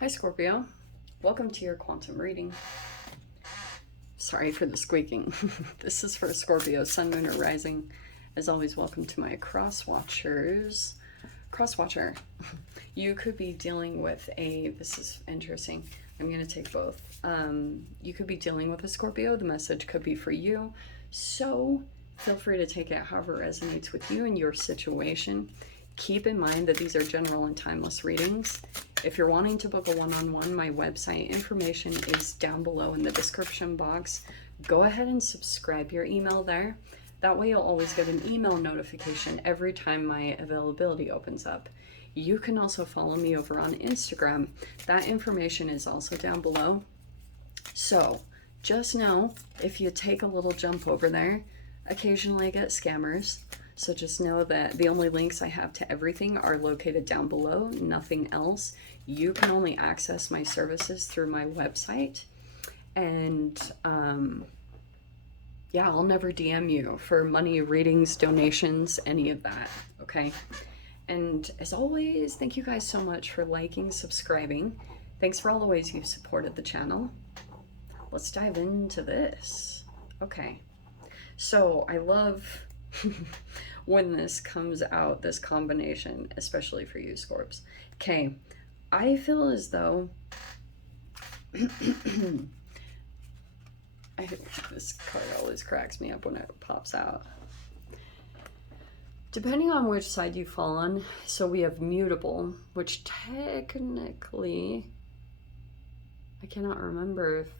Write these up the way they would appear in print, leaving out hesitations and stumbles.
Hi Scorpio, welcome to your quantum reading. Sorry for the squeaking. This is for Scorpio, Sun, Moon, or Rising. As always, welcome to my cross watchers. Cross watcher, you could be dealing with this is interesting. I'm going to take both. You could be dealing with a Scorpio. The message could be for you. So feel free to take it however resonates with you and your situation. Keep in mind that these are general and timeless readings. If you're wanting to book a one-on-one, my website information is down below in the description box. Go ahead and subscribe your email there. That way you'll always get an email notification every time my availability opens up. You can also follow me over on Instagram. That information is also down below. So just know, if you take a little jump over there, occasionally I get scammers. So just know that the only links I have to everything are located down below, nothing else. You can only access my services through my website. And yeah, I'll never DM you for money, readings, donations, any of that, okay? And as always, thank you guys so much for liking, subscribing. Thanks for all the ways you've supported the channel. Let's dive into this. Okay, so I love when this comes out, this combination, especially for you, Scorps. Okay, I feel as though this card always cracks me up when it pops out. Depending on which side you fall on, so we have Mutable, which technically, I cannot remember if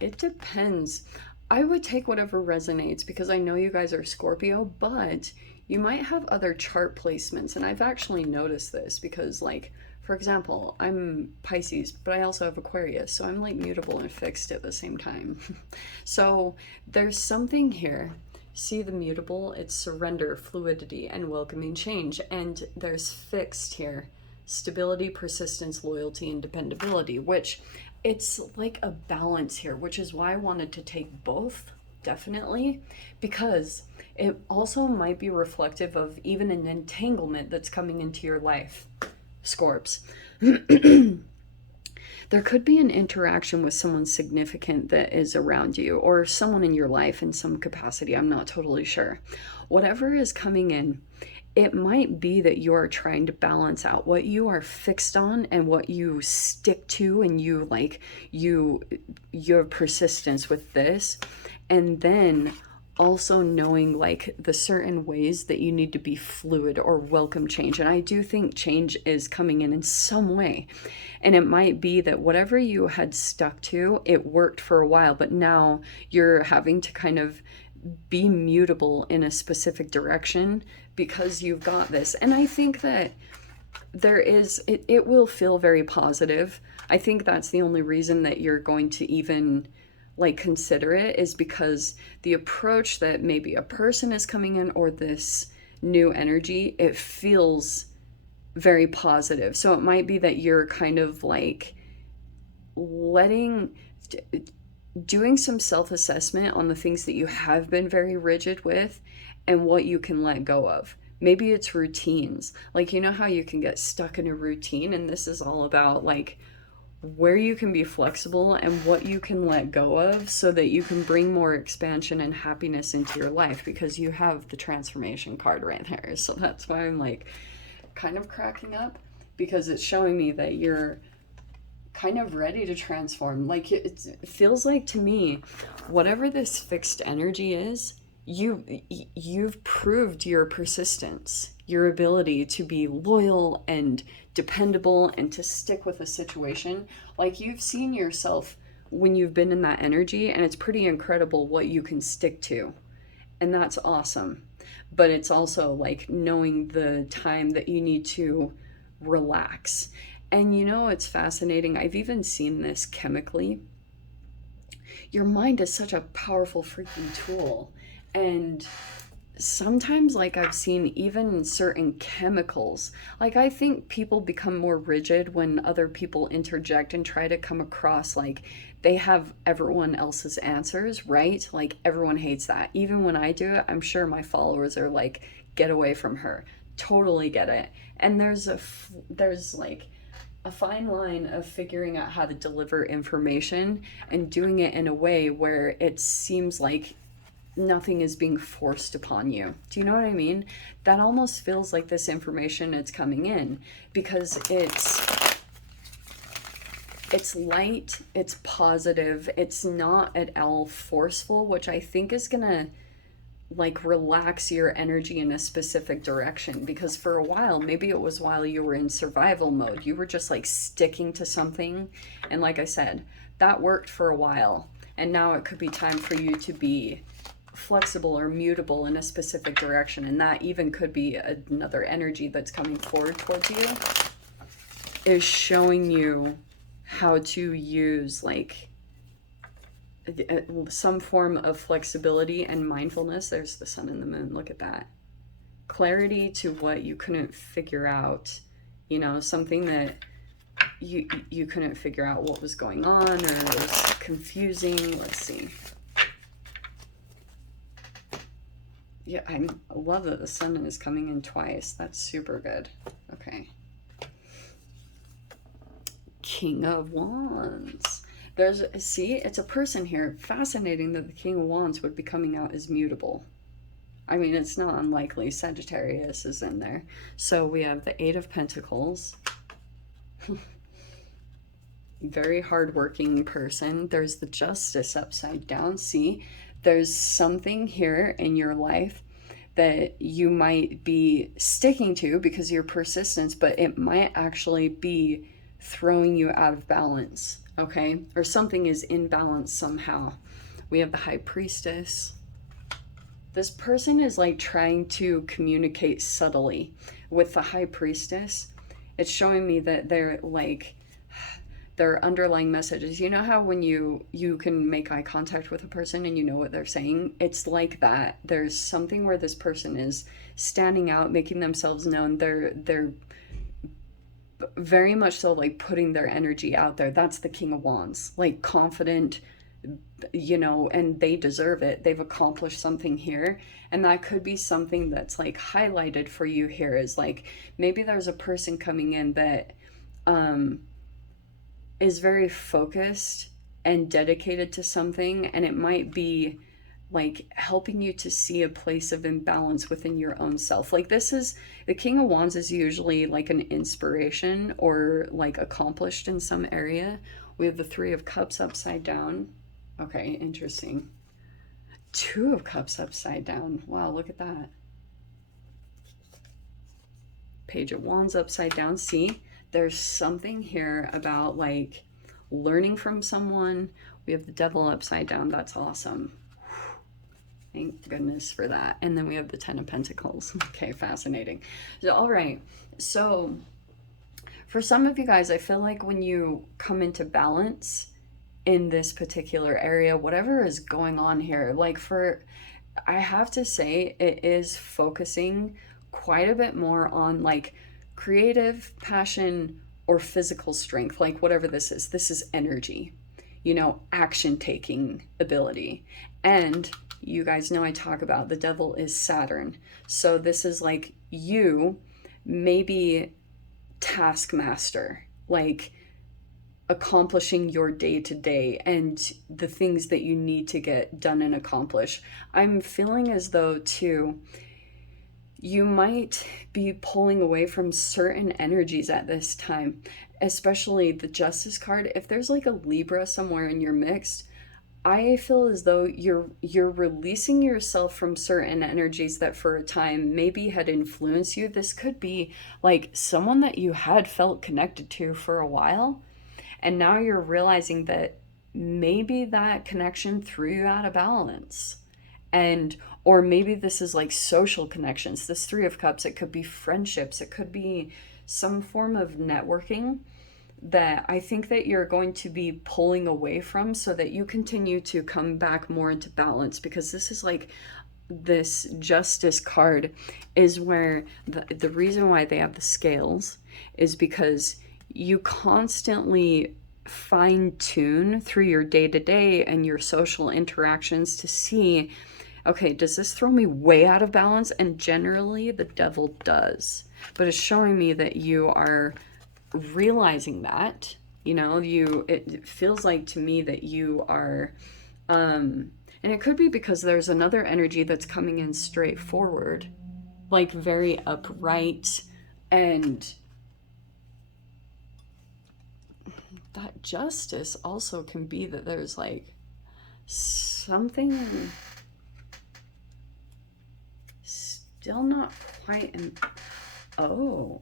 it depends. I would take whatever resonates because I know you guys are Scorpio, but you might have other chart placements. And I've actually noticed this because, like, for example, I'm Pisces, but I also have Aquarius. So I'm like mutable and fixed at the same time. So there's something here. See the mutable? It's surrender, fluidity, and welcoming change. And there's fixed here. Stability, persistence, loyalty, and dependability, which it's like a balance here, which is why I wanted to take both, definitely, because it also might be reflective of even an entanglement that's coming into your life, Scorps. There could be an interaction with someone significant that is around you, or someone in your life in some capacity. I'm not totally sure. Whatever is coming in, it might be that you're trying to balance out what you are fixed on and what you stick to, and you like your persistence with this, and then also knowing like the certain ways that you need to be fluid or welcome change. And I do think change is coming in some way, and it might be that whatever you had stuck to, it worked for a while, but now you're having to kind of be mutable in a specific direction because you've got this. And I think that it will feel very positive. I think that's the only reason that you're going to even like consider it, is because the approach that maybe a person is coming in, or this new energy, it feels very positive. So it might be that you're kind of like doing some self-assessment on the things that you have been very rigid with and what you can let go of. Maybe it's routines. Like, you know how you can get stuck in a routine, and this is all about like where you can be flexible and what you can let go of so that you can bring more expansion and happiness into your life, because you have the transformation card right there. So that's why I'm like kind of cracking up, because it's showing me that you're kind of ready to transform. Like it feels like to me, whatever this fixed energy is, you've proved your persistence, your ability to be loyal and dependable and to stick with a situation. Like, you've seen yourself when you've been in that energy, and it's pretty incredible what you can stick to, and that's awesome. But it's also like knowing the time that you need to relax. And you know, it's fascinating. I've even seen this chemically. Your mind is such a powerful freaking tool. And sometimes, like, I've seen even certain chemicals, like, I think people become more rigid when other people interject and try to come across like they have everyone else's answers, right? Like, everyone hates that. Even when I do it, I'm sure my followers are like, get away from her. totally get it. And there's like a fine line of figuring out how to deliver information and doing it in a way where it seems like nothing is being forced upon you. Do you know what I mean? That almost feels like this information it's coming in because it's light, it's positive, it's not at all forceful, which I think is gonna like relax your energy in a specific direction. Because for a while, maybe it was while you were in survival mode, you were just like sticking to something, and like I said, that worked for a while, and now it could be time for you to be flexible or mutable in a specific direction. And that even could be another energy that's coming forward towards you, is showing you how to use like some form of flexibility and mindfulness. There's the sun and the moon, look at that. Clarity to what you couldn't figure out, you know, something that you couldn't figure out what was going on, or it was confusing. Let's see. Yeah, I love that the sun is coming in twice. That's super good. Okay. King of Wands. See, it's a person here. Fascinating that the King of Wands would be coming out as mutable. I mean, it's not unlikely. Sagittarius is in there. So we have the Eight of Pentacles. Very hardworking person. There's the Justice upside down. See, there's something here in your life that you might be sticking to because of your persistence, but it might actually be throwing you out of balance, okay? Or something is in balance somehow. We have the High Priestess. This person is like trying to communicate subtly. With the High Priestess, it's showing me that they're like, their underlying messages. You know how when you can make eye contact with a person and you know what they're saying? It's like that. There's something where this person is standing out, making themselves known. They're very much so like putting their energy out there. That's the King of Wands, like confident, you know, and they deserve it. They've accomplished something here, and that could be something that's like highlighted for you here, is like maybe there's a person coming in that is very focused and dedicated to something, and it might be like helping you to see a place of imbalance within your own self. Like this is, the King of Wands is usually like an inspiration or like accomplished in some area. We have the Three of Cups upside down. Okay, interesting. Two of Cups upside down. Wow, look at that. Page of Wands upside down. See, there's something here about like learning from someone. We have the Devil upside down. That's awesome. Thank goodness for that. And then we have the Ten of Pentacles. Okay, fascinating. So, all right. So for some of you guys, I feel like when you come into balance in this particular area, whatever is going on here, like I have to say, it is focusing quite a bit more on like creative passion or physical strength, like whatever this is energy, you know, action taking ability. And you guys know I talk about the Devil is Saturn. So this is like you, maybe taskmaster, like accomplishing your day to day and the things that you need to get done and accomplish. I'm feeling as though too, you might be pulling away from certain energies at this time, especially the Justice card. If there's like a Libra somewhere in your mix, I feel as though you're releasing yourself from certain energies that for a time maybe had influenced you. This could be like someone that you had felt connected to for a while, and now you're realizing that maybe that connection threw you out of balance. And or maybe this is like social connections. This Three of Cups, it could be friendships, it could be some form of networking that I think that you're going to be pulling away from so that you continue to come back more into balance. Because this is like, this Justice card is where the reason why they have the scales is because you constantly fine tune through your day-to-day and your social interactions to see Okay, does this throw me way out of balance? And generally the devil does. But it's showing me that you are realizing that, you know, it feels like to me that you are, and it could be because there's another energy that's coming in straightforward, like very upright, and that justice also can be that there's like something still not quite in, oh,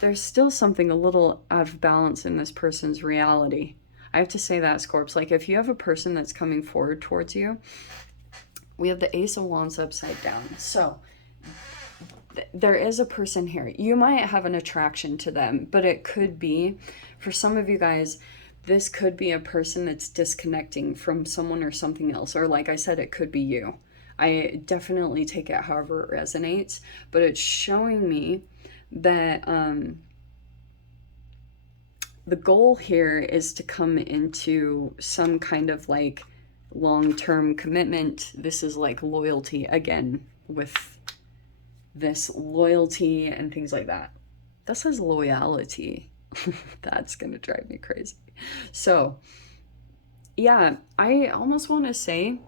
there's still something a little out of balance in this person's reality. I have to say that, Scorps. Like, if you have a person that's coming forward towards you, we have the Ace of Wands upside down. So, there is a person here. You might have an attraction to them, but it could be, for some of you guys, this could be a person that's disconnecting from someone or something else. Or, like I said, it could be you. I definitely take it however it resonates, but it's showing me that the goal here is to come into some kind of like long-term commitment. This is like loyalty again, with this loyalty and things like that. That says loyalty. That's gonna drive me crazy. So yeah, I almost want to say,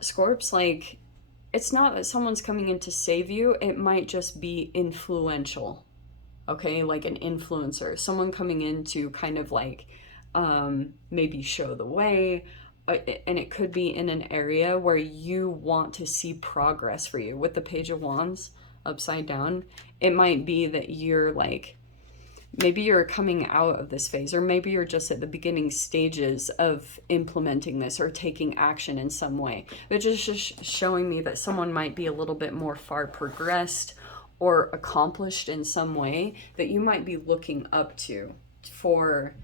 Scorps, like, it's not that someone's coming in to save you, it might just be influential. Okay, like an influencer, someone coming in to kind of like maybe show the way, and it could be in an area where you want to see progress for you. With the Page of Wands upside down, it might be that you're like, maybe you're coming out of this phase, or maybe you're just at the beginning stages of implementing this or taking action in some way. It's just showing me that someone might be a little bit more far progressed or accomplished in some way that you might be looking up to for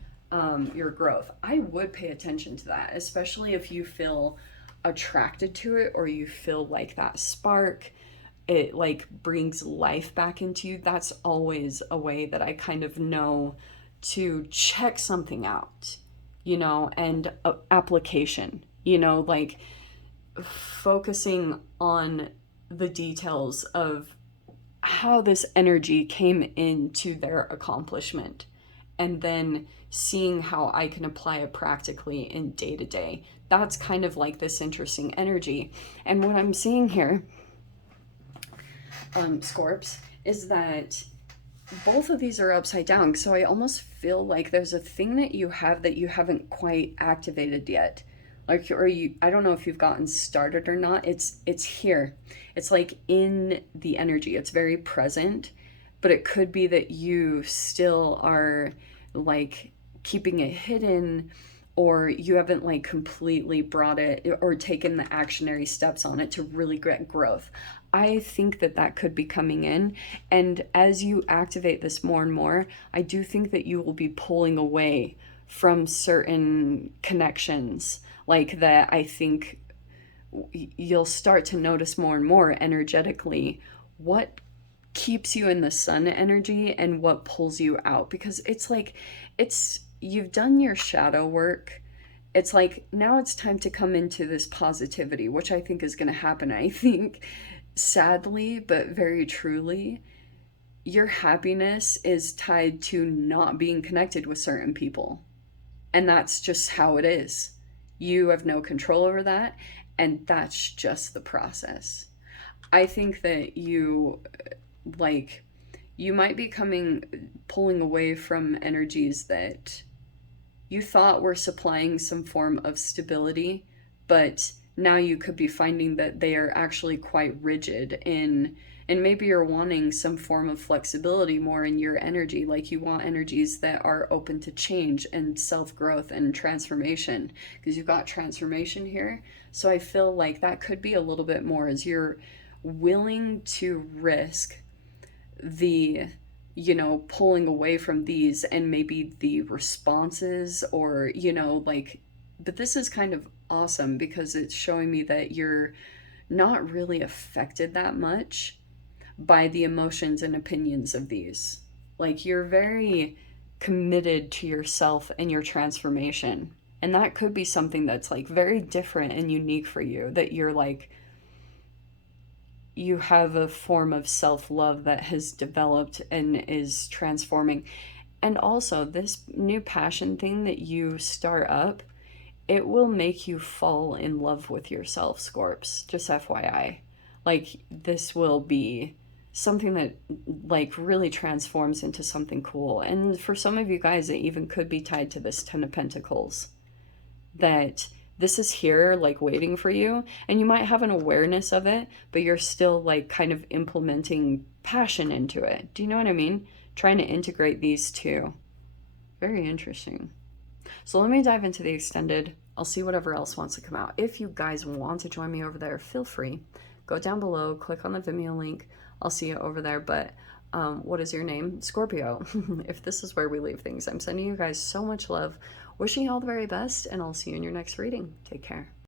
your growth. I would pay attention to that, especially if you feel attracted to it, or you feel like that spark, it like brings life back into you. That's always a way that I kind of know to check something out, you know, and application, you know, like focusing on the details of how this energy came into their accomplishment, and then seeing how I can apply it practically in day to day. That's kind of like this interesting energy. And what I'm seeing here, Scorps, is that both of these are upside down. So I almost feel like there's a thing that you have that you haven't quite activated yet. Like, or you, I don't know if you've gotten started or not. It's here. It's like in the energy. It's very present, but it could be that you still are like keeping it hidden, or you haven't like completely brought it or taken the actionary steps on it to really get growth. I think that that could be coming in. And as you activate this more and more, I do think that you will be pulling away from certain connections, like that. I think you'll start to notice more and more energetically what keeps you in the sun energy and what pulls you out, because it's like, it's, you've done your shadow work. It's like now it's time to come into this positivity, which I think is going to happen. I think, sadly but very truly, your happiness is tied to not being connected with certain people, and that's just how it is. You have no control over that, and that's just the process. I think that you, like, you might be pulling away from energies that you thought were supplying some form of stability, but now you could be finding that they are actually quite rigid in, and maybe you're wanting some form of flexibility more in your energy. Like, you want energies that are open to change and self-growth and transformation, because you've got transformation here. So I feel like that could be a little bit more as you're willing to risk the, you know, pulling away from these and maybe the responses, or, you know, like, but this is kind of awesome because it's showing me that you're not really affected that much by the emotions and opinions of these. Like, you're very committed to yourself and your transformation. And that could be something that's like very different and unique for you, that you're like, you have a form of self-love that has developed and is transforming. And also, this new passion thing that you start up, it will make you fall in love with yourself, Scorps. Just FYI. Like, this will be something that, like, really transforms into something cool. And for some of you guys, it even could be tied to this Ten of Pentacles. That this is here, like, waiting for you. And you might have an awareness of it, but you're still, like, kind of implementing passion into it. Do you know what I mean? Trying to integrate these two. Very interesting. So let me dive into the extended. I'll see whatever else wants to come out. If you guys want to join me over there, feel free. Go down below, click on the Vimeo link. I'll see you over there. But what is your name? Scorpio. If this is where we leave things, I'm sending you guys so much love. Wishing you all the very best, and I'll see you in your next reading. Take care.